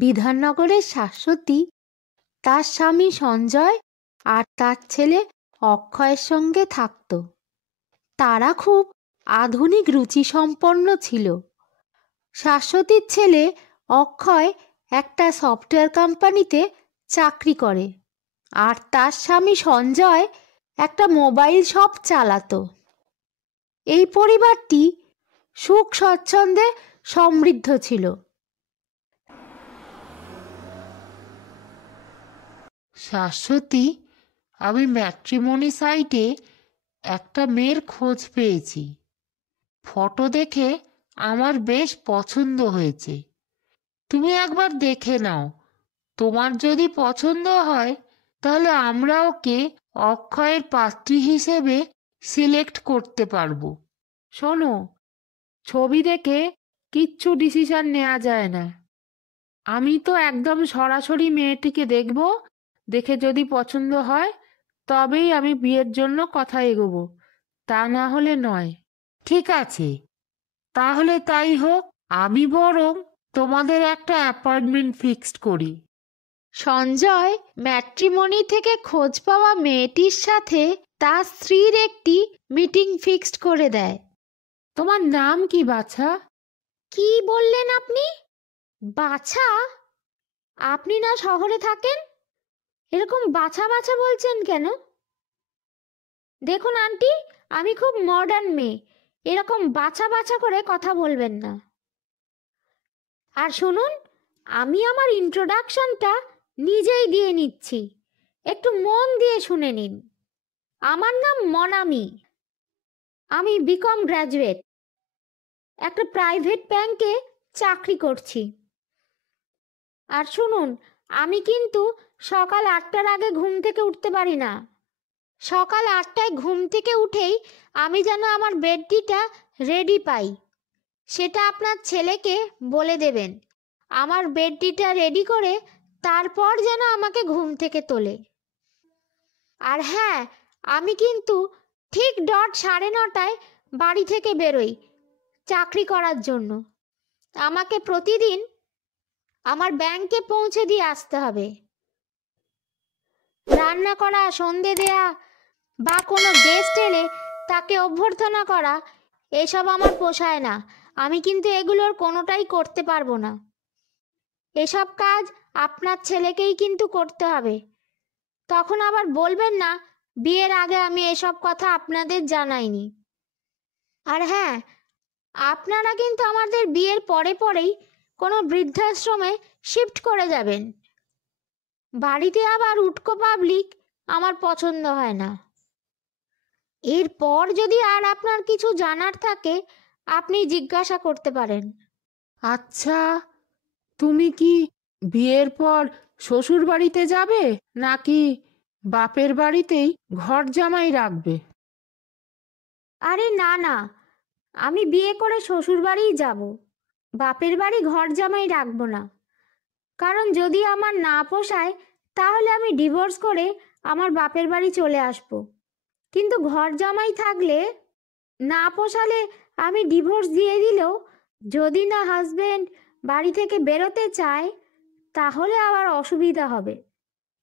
বিধাননগরের শাশ্বতী তার স্বামী সঞ্জয় আর তার ছেলে অক্ষয়ের সঙ্গে থাকত। তারা খুব আধুনিক রুচিসম্পন্ন ছিল। শাশ্বতীর ছেলে অক্ষয় একটা সফটওয়্যার কোম্পানিতে চাকরি করে, আর তার স্বামী সঞ্জয় একটা মোবাইল শপ চালাতো। এই পরিবারটি সুখ স্বচ্ছন্দে সমৃদ্ধ ছিল। শাশ্বতী, আমি ম্যাট্রিমনি সাইটে একটা মেয়ের খোঁজ পেয়েছি। ফটো দেখে আমার বেশ পছন্দ হয়েছে। তুমি একবার দেখে নাও। তোমার যদি পছন্দ হয় তাহলে আমরা ওকে অক্ষয়ের পাত্রী হিসেবে সিলেক্ট করতে পারবো। শোনো, ছবি দেখে কিচ্ছু ডিসিশন নেওয়া যায় না। আমি তো একদম সরাসরি মেয়েটিকে দেখব, দেখে যদি পছন্দ হয় তবেই আমি বিয়ের জন্য কথা এগোবো, তা না হলে নয়। ঠিক আছে, তাহলে তাই হোক। আমি বরং তোমাদের একটা অ্যাপয়েন্টমেন্ট ফিক্সড করি। সঞ্জয় ম্যাট্রিমনি থেকে খোঁজ পাওয়া মেয়েটির সাথে তার স্ত্রীর একটি মিটিং ফিক্সড করে দেয়। তোমার নাম কি বাছা? কি বললেন আপনি? বাছা? আপনি না শহরে থাকেন, এরকম বাছা বাছা বলছেন কেন? দেখুন আন্টি, আমি খুব মডার্ন মেয়ে, এরকম বাছা বাছা করে কথা বলবেন না। আর শুনুন, আমি আমার ইন্ট্রোডাকশনটা নিজেই দিয়ে নিচ্ছি, একটু মন দিয়ে শুনে নিন। আমার নাম মনামি, আমি বিকম গ্র্যাজুয়েট, একটা প্রাইভেট ব্যাংকে চাকরি করছি। আর শুনুন, আমি কিন্তু সকাল 8টার আগে ঘুম থেকে উঠতে পারি না। সকাল 8টায় ঘুম থেকে উঠেই আমি যেন আমার বেডটিটা রেডি পাই, সেটা আপনার ছেলেকে বলে দেবেন। আমার বেডটিটা রেডি করে তারপর যেন আমাকে ঘুম থেকে তোলে। আর হ্যাঁ, আমি কিন্তু ঠিক ডট 9:30টায় বাড়ি থেকে বেরোই চাকরি করার জন্য। আমাকে প্রতিদিন আমার ব্যাংকে পৌঁছে দিয়ে আসতে হবে। রান্না করা, সন্ধে দেয়া বা কোনো গেস্ট এলে তাকে অভ্যর্থনা করা, এসব আমার পোষায় না। আমি কিন্তু এগুলোর কোনোটাই করতে পারবো না। এসব কাজ আপনার ছেলেকেই কিন্তু করতে হবে। তখন আবার বলবেন না বিয়ের আগে আমি এসব কথা আপনাদের জানাইনি। আর হ্যাঁ, আপনারা কিন্তু আমাদের বিয়ের পরে পরেই কোনো বৃদ্ধাশ্রমে শিফট করে যাবেন। বাড়িতে আবার উটকো পাবলিক আমার পছন্দ হয় না। এরপর যদি আর আপনার কিছু জানার থাকে আপনি জিজ্ঞাসা করতে পারেন। আচ্ছা, তুমি কি বিয়ের পর শ্বশুর বাড়িতে যাবে নাকি বাপের বাড়িতেই ঘর জামাই রাখবে? আরে না না, আমি বিয়ে করে শ্বশুর বাড়িই যাব, বাপের বাড়ি ঘর জামাই রাখবো না। কারণ যদি আমার না পোষায় তাহলে আমি ডিভোর্স করে আমার বাপের বাড়ি চলে আসব। কিন্তু ঘর জামাই থাকলে, না পোষালে আমি ডিভোর্স দিয়ে দিলেও যদি না হাজবেন্ড বাড়ি থেকে বেরোতে চায় তাহলে আবার অসুবিধা হবে,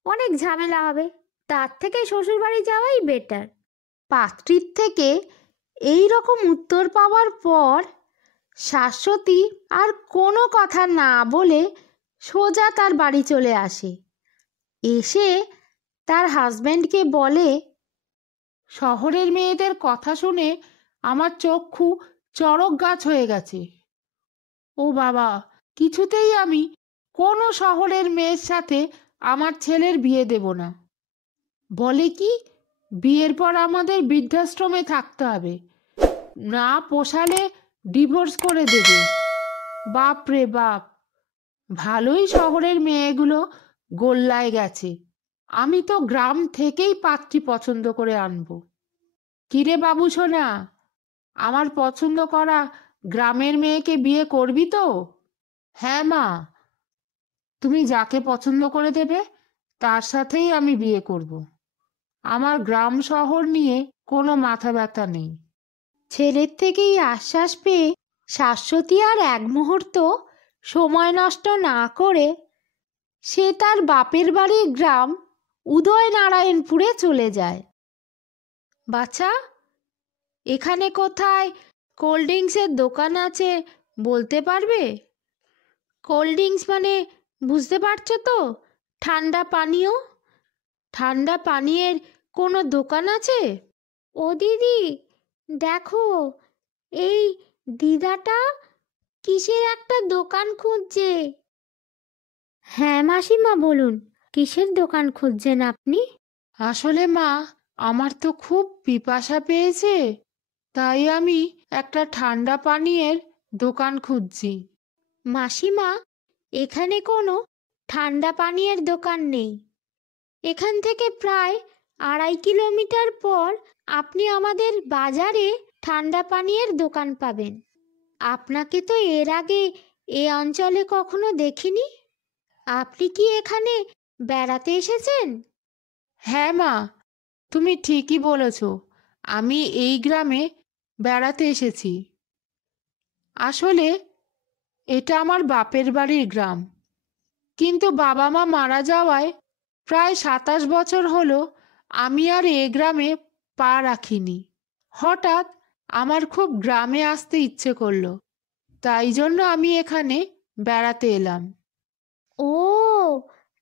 অনেক ঝামেলা হবে। তার থেকে শ্বশুর বাড়ি যাওয়াই বেটার। পাত্রীর থেকে এই রকম উত্তর পাওয়ার পর শাশ্বতী আর কোনো কথা না বলে সোজা তার বাড়ি চলে আসে। এসে তার হাজবেন্ডকে বলে, শহরের মেয়েদের কথা শুনে আমার চক্ষু চড়ক গাছ হয়ে গেছে। ও বাবা, কিছুতেই আমি কোনো শহরের মেয়ের সাথে আমার ছেলের বিয়ে দেব না। বলে কি বিয়ের পর আমাদের বৃদ্ধাশ্রমে থাকতে হবে, না পোষালে ডিভোর্স করে দেবে। বাপ রে বাপ, ভালোই শহরের মেয়েগুলো গোল্লায় গেছে। আমি তো গ্রাম থেকেই পাত্রী পছন্দ করে আনবো। কিরে বাবু সোনা, আমার পছন্দ করা গ্রামের মেয়েকে বিয়ে করবি তো? হ্যাঁ মা, তুমি যাকে পছন্দ করে দেবে তার সাথেই আমি বিয়ে করব। আমার গ্রাম শহর নিয়ে কোনো মাথা ব্যথা নেই। ছেলের থেকেই আশ্বাস পেয়ে শাশ্বতী আর এক মুহূর্ত সময় নষ্ট না করে সে তার বাপের বাড়ির গ্রাম উদয়নারায়ণপুরে চলে যায়। বাছা, এখানে কোথায় কোল্ড ড্রিঙ্কসের দোকান আছে বলতে পারবে? কোল্ড ড্রিঙ্কস মানে বুঝতে পারছো তো, ঠান্ডা পানীয়। ঠান্ডা পানীয়ের কোনো দোকান আছে? ও দিদি, দেখো, এই দিদাটা কিসের একটা দোকান খুঁজছে। হ্যাঁ মাসিমা, বলুন, কিসের দোকান খুঁজছেন আপনি? আসলে মা, আমার তো খুব পিপাসা পেয়েছে, তাই আমি একটা ঠান্ডা পানীয়ের দোকান খুঁজছি। মাসিমা, এখানে কোনো ঠান্ডা পানীয়ের দোকান নেই। এখান থেকে প্রায় 2.5 কিলোমিটার পর আপনি আমাদের বাজারে ঠান্ডা পানীয়ের দোকান পাবেন। আপনাকে তো এর আগে এ অঞ্চলে কখনো দেখিনি। আপনি কি এখানে বেড়াতে এসেছেন? হ্যাঁ মা, তুমি ঠিকই বলেছ, আমি এই গ্রামে বেড়াতে এসেছি। আসলে এটা আমার বাপের বাড়ির গ্রাম, কিন্তু বাবা মা মারা যাওয়ায় প্রায় 27 বছর হলো আমি আর এ গ্রামে পা রাখিনি। হঠাৎ আমার খুব গ্রামে আসতে ইচ্ছে করলো, তাই জন্য আমি এখানে বেড়াতে এলাম। ও,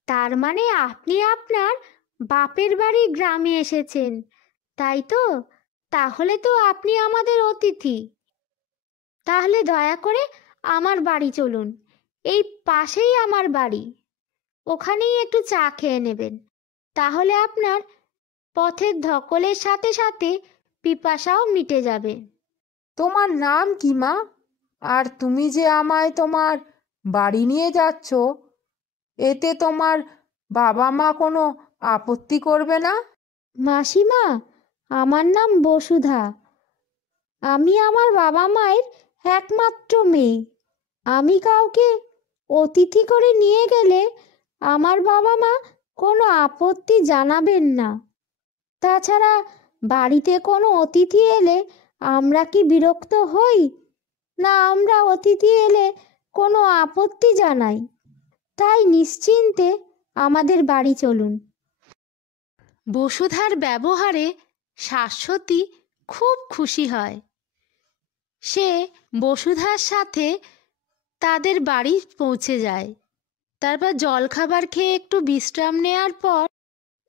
তার মানে আপনি আপনার বাপের বাড়ি গ্রামে এসেছেন, তাই তো? তাহলে তো আপনি আমাদের অতিথি। তাহলে দয়া করে আমার বাড়ি চলুন। এই পাশেই আমার বাড়ি। ওখানেই একটু চা খেয়ে নেবেন। তাহলে আপনার পথের ধকলের সাথে সাথে পিপাসাও মিটে যাবে। তোমার নাম কি মা? আর তুমি যে আমায় তোমার বাড়ি নিয়ে যাচ্ছ, এতে তোমার বাবা মা কোনো আপত্তি করবে না? মাসিমা, আমার নাম বসুধা। আমি আমার বাবা মায়ের একমাত্র মেয়ে। আমি কাউকে অতিথি করে নিয়ে গেলে আমার বাবা মা কোনো আপত্তি জানাবেন না। তাছাড়া বাড়িতে কোনো অতিথি এলে আমরা কি বিরক্ত হই? না, আমরা অতিথি এলে কোনো আপত্তি জানাই? তাই নিশ্চিন্তে আমাদের বাড়ি চলুন। বসুধার ব্যবহারে শাশ্বতী খুব খুশি হয়। সে বসুধার সাথে তাদের বাড়ি পৌঁছে যায়। তারপর জলখাবার খেয়ে একটু বিশ্রাম নেওয়ার পর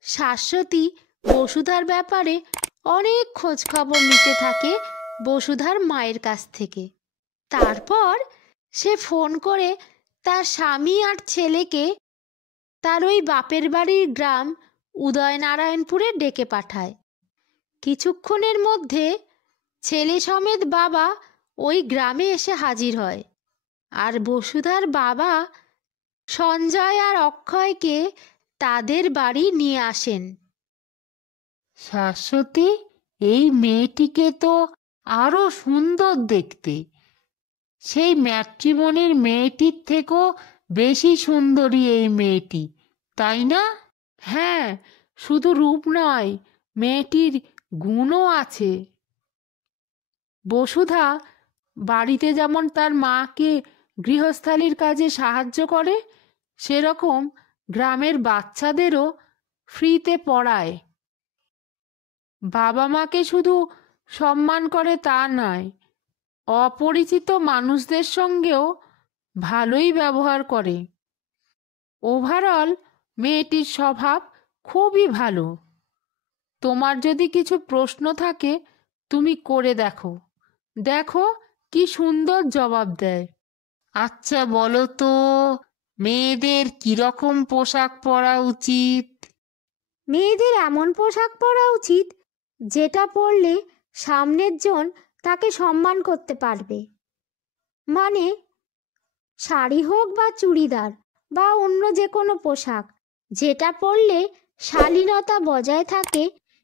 শাশ্বতী বসুধার ব্যাপারে অনেক খোঁজ খবর নিতে থাকে বসুধার মায়ের কাছ থেকে। তারপর সে ফোন করে তার স্বামী আর ছেলেকে তার ওই বাপের বাড়ির গ্রাম উদয়নারায়ণপুরে ডেকে পাঠায়। কিছুক্ষণের মধ্যে ছেলে সমেত বাবা ওই গ্রামে এসে হাজির হয়, আর বসুধার বাবা সঞ্জয় আর অক্ষয়কে তাদের বাড়ি নিয়ে আসেন। শাশ্বতী, এই মেয়েটিকে তো আরো সুন্দর দেখতে। সেই ম্যাট্রিমনির মেয়েটির থেকেও বেশি সুন্দরী এই মেয়েটি, তাই না? হ্যাঁ, শুধু রূপ নয়, মেয়েটির গুণও আছে। বসুধা বাড়িতে যেমন তার মাকে গৃহস্থালির কাজে সাহায্য করে, সেরকম গ্রামের বাচ্চাদেরও ফ্রিতে পড়ায়। বাবা মাকে শুধু সম্মান করে তা নয়, অপরিচিত মানুষদের সঙ্গেও ভালোই ব্যবহার করে। ওভারঅল মেয়েটির স্বভাব খুবই ভালো। তোমার যদি কিছু প্রশ্ন থাকে তুমি করে দেখো, দেখো কি সুন্দর জবাব দেয়। আচ্ছা বলো তো, মেয়েদের কিরকম পোশাক পরা উচিত? মেয়েদের এমন পোশাক পরা উচিত যেটা পরলে সামনের জন তাকে সম্মান করতে পারবে। মানে শাড়ি হোক বা চুড়িদার বা অন্য যে কোনো পোশাক, যেটা পরলে শালীনতা বজায় থাকে,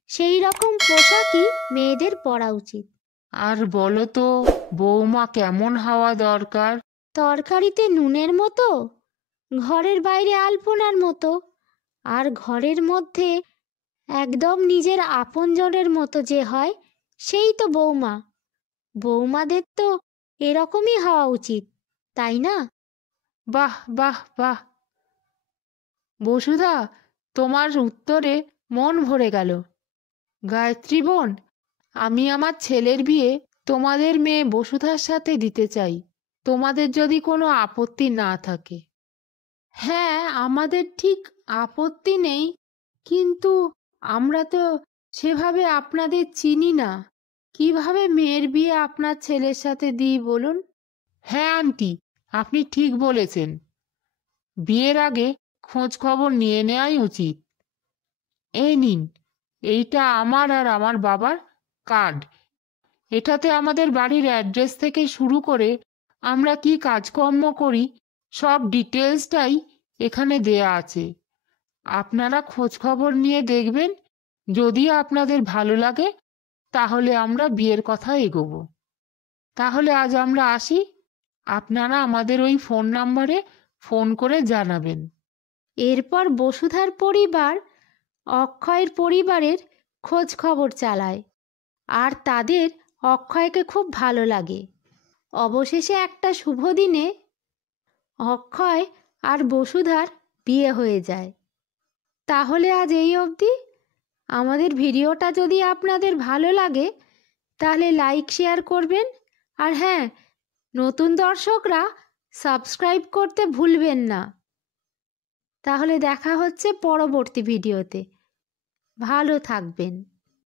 সেই রকম পোশাকই মেয়েদের পরা উচিত। আর বলো তো, বৌমা কেমন হওয়া দরকার? তরকারিতে নুনের মতো, ঘরের বাইরে আলপনার মতো, আর ঘরের মধ্যে একদম নিজের আপনজনের মতো যে হয়, সেই তো বৌমা। বৌমাদের তো এরকমই হওয়া উচিত, তাই না? বাহ বাহ বাহ, বসুধা, তোমার উত্তরে মন ভরে গেল। গায়ত্রী বোন, আমি আমার ছেলের বিয়ে তোমাদের মেয়ে বসুধার সাথে দিতে চাই, তোমাদের যদি কোনো আপত্তি না থাকে। হ্যাঁ, আমাদের ঠিক আপত্তি নেই, কিন্তু আমরা তো সেভাবে আপনাদের চিনি না। কিভাবে মেয়ের বিয়ে আপনার ছেলের সাথে দিই বলুন? হ্যাঁ আন্টি, আপনি ঠিক বলেছেন। বিয়ের আগে খোঁজ খবর নিয়ে নেওয়াই উচিত। এই নিন, এইটা আমার আর আমার বাবার কার্ড। এটাতে আমাদের বাড়ির অ্যাড্রেস থেকে শুরু করে আমরা কি কাজকর্ম করি সব ডিটেলসটাই এখানে দেয়া আছে। আপনারা খোঁজ খবর নিয়ে দেখবেন, যদি আপনাদের ভালো লাগে তাহলে আমরা বিয়ের কথা এগোবো। তাহলে আজ আমরা আসি, আপনারা আমাদের ওই ফোন নাম্বারে ফোন করে জানাবেন। এরপর বসুধার পরিবার অক্ষয়ের পরিবারের খোঁজ খবর চালায়, আর তাদের অক্ষয়কে খুব ভালো লাগে। অবশেষে একটা শুভ দিনে অক্ষয় আর বসুধার বিয়ে হয়ে যায়। তাহলে আজ এই অবধি। আমাদের ভিডিওটা যদি আপনাদের ভালো লাগে তাহলে লাইক শেয়ার করবেন, আর হ্যাঁ, নতুন দর্শকরা সাবস্ক্রাইব করতে ভুলবেন না। তাহলে দেখা হচ্ছে পরবর্তী ভিডিওতে। ভালো থাকবেন।